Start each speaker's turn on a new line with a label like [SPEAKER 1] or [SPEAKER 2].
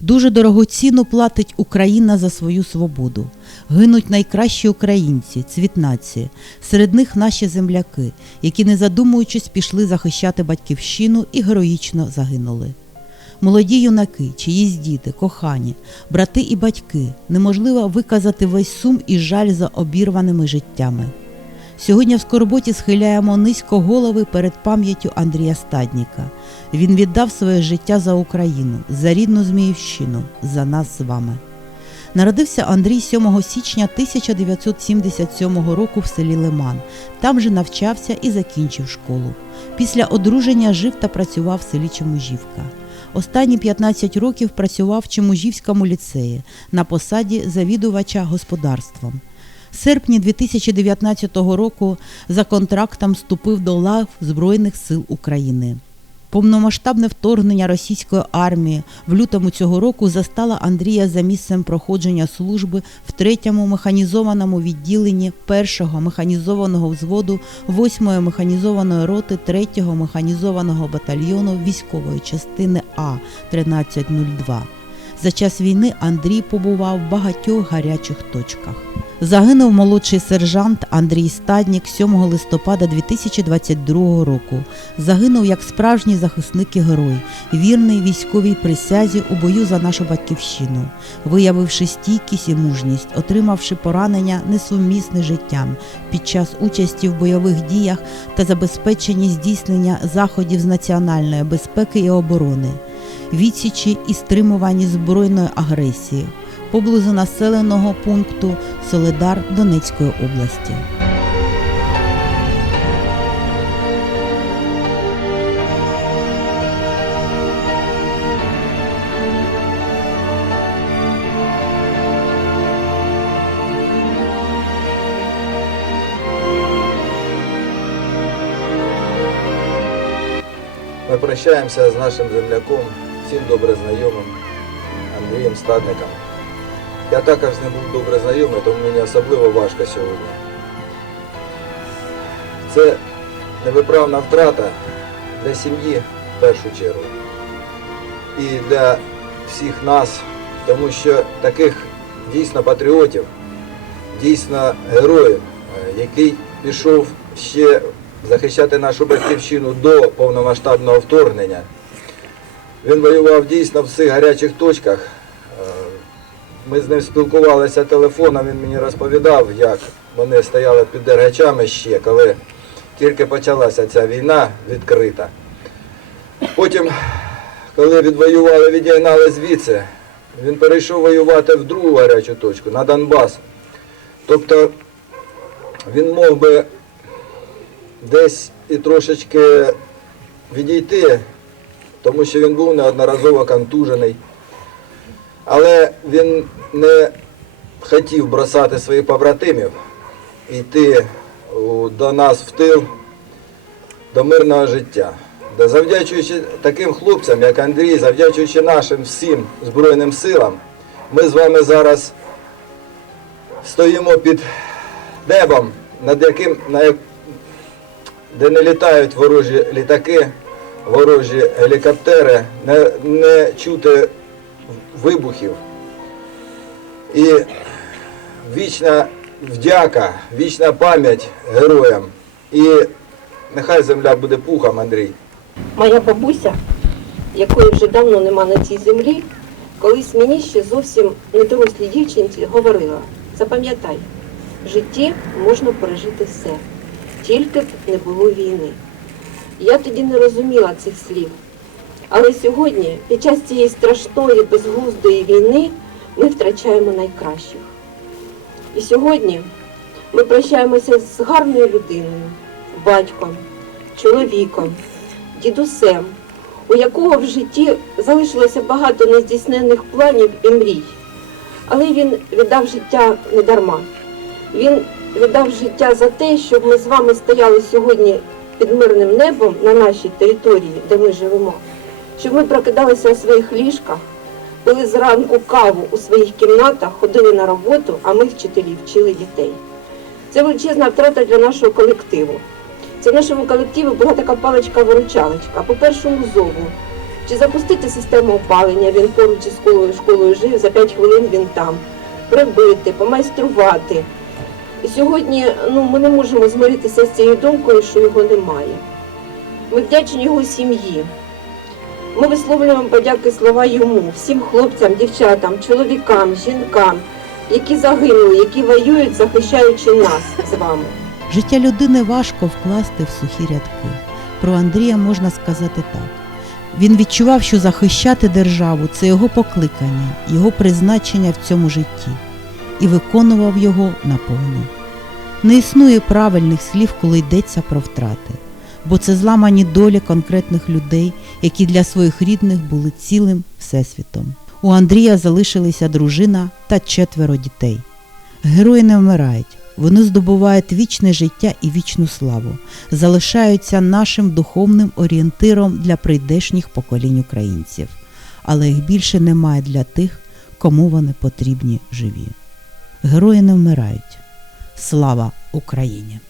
[SPEAKER 1] Дуже дорогу ціну платить Україна за свою свободу. Гинуть найкращі українці, цвіт нації. Серед них наші земляки, які, не задумуючись, пішли захищати батьківщину і героїчно загинули. Молоді юнаки, чиїсь діти, кохані, брати і батьки, неможливо виказати весь сум і жаль за обірваними життями. Сьогодні в скорботі схиляємо низько голови перед пам'яттю Андрія Стадніка. Він віддав своє життя за Україну, за рідну Зміївщину, за нас з вами. Народився Андрій 7 січня 1977 року в селі Лиман. Там же навчався і закінчив школу. Після одруження жив та працював в селі Чемужівка. Останні 15 років працював в Чемужівському ліцеї на посаді завідувача господарством. В серпні 2019 року за контрактом вступив до лав Збройних сил України. Повномасштабне вторгнення російської армії в лютому цього року застало Андрія за місцем проходження служби в 3-му механізованому відділенні 1-го механізованого взводу 8-ї механізованої роти 3-го механізованого батальйону військової частини А 1302. За час війни Андрій побував в багатьох гарячих точках. Загинув молодший сержант Андрій Стаднік 7 листопада 2022 року. Загинув як справжній захисник і герой, вірний військовій присязі у бою за нашу батьківщину, виявивши стійкість і мужність, отримавши поранення несумісне життям під час участі в бойових діях та забезпеченні здійснення заходів з національної безпеки і оборони, відсічі і стримуванні збройної агресії поблизу населеного пункту Соледар Донецької області.
[SPEAKER 2] Ми прощаємося з нашим земляком, всім добре знайомим Андрієм Стадником. Я також з ним був добре знайомий, тому мені особливо важко сьогодні. Це невиправна втрата для сім'ї в першу чергу. І для всіх нас, тому що таких дійсно патріотів, дійсно героїв, який пішов ще захищати нашу батьківщину до повномасштабного вторгнення. Він воював дійсно в всіх гарячих точках. Е, Ми з ним спілкувалися телефоном, він мені розповідав, як вони стояли під дергачами ще, коли тільки почалася ця війна відкрита. Потім, коли відвоювали, відігнали звідси, він перейшов воювати в другу гарячу точку, на Донбас. Тобто він мог би десь і трошечки відійти, тому що він був неодноразово контужений. Але він не хотів бросати своїх побратимів йти до нас в тил, до мирного життя. Де завдячуючи таким хлопцям, як Андрій, завдячуючи нашим всім Збройним силам, ми з вами зараз стоїмо під небом, над яким, на де не літають ворожі літаки, ворожі гелікоптери, не, не чути вибухів. І вічна вдяка, вічна пам'ять героям. І нехай земля буде пухом, Андрій.
[SPEAKER 3] Моя бабуся, якої вже давно нема на цій землі, колись мені ще зовсім недорослій дівчинці говорила: запам'ятай, в житті можна пережити все, тільки б не було війни. Я тоді не розуміла цих слів. Але сьогодні, під час цієї страшної, безглуздої війни, ми втрачаємо найкращих. І сьогодні ми прощаємося з гарною людиною, батьком, чоловіком, дідусем, у якого в житті залишилося багато нездійсненних планів і мрій. Але він віддав життя не дарма. Він віддав життя за те, щоб ми з вами стояли сьогодні під мирним небом на нашій території, де ми живемо, щоб ми прокидалися у своїх ліжках, пили зранку каву у своїх кімнатах, ходили на роботу, а ми, вчителі, вчили дітей. Це величезна втрата для нашого колективу. Це в нашому колективі була така паличка-виручалочка по першому зову. Чи запустити систему опалення, він поруч із школою, школою жив, за 5 хвилин він там. Прибити, помайструвати. Сьогодні ну, ми не можемо змиритися з цією думкою, що його немає. Ми вдячні його сім'ї. Ми висловлюємо подяки слова йому, всім хлопцям, дівчатам, чоловікам, жінкам, які загинули, які воюють, захищаючи нас з вами.
[SPEAKER 1] Життя людини важко вкласти в сухі рядки. Про Андрія можна сказати так. Він відчував, що захищати державу це його покликання, його призначення в цьому житті, і виконував його наповну. Не існує правильних слів, коли йдеться про втрати, бо це зламані долі конкретних людей, які для своїх рідних були цілим всесвітом. У Андрія залишилися дружина та четверо дітей. Герої не вмирають, вони здобувають вічне життя і вічну славу, залишаються нашим духовним орієнтиром для прийдешніх поколінь українців, але їх більше немає для тих, кому вони потрібні живі. Герої не вмирають. Слава Україні!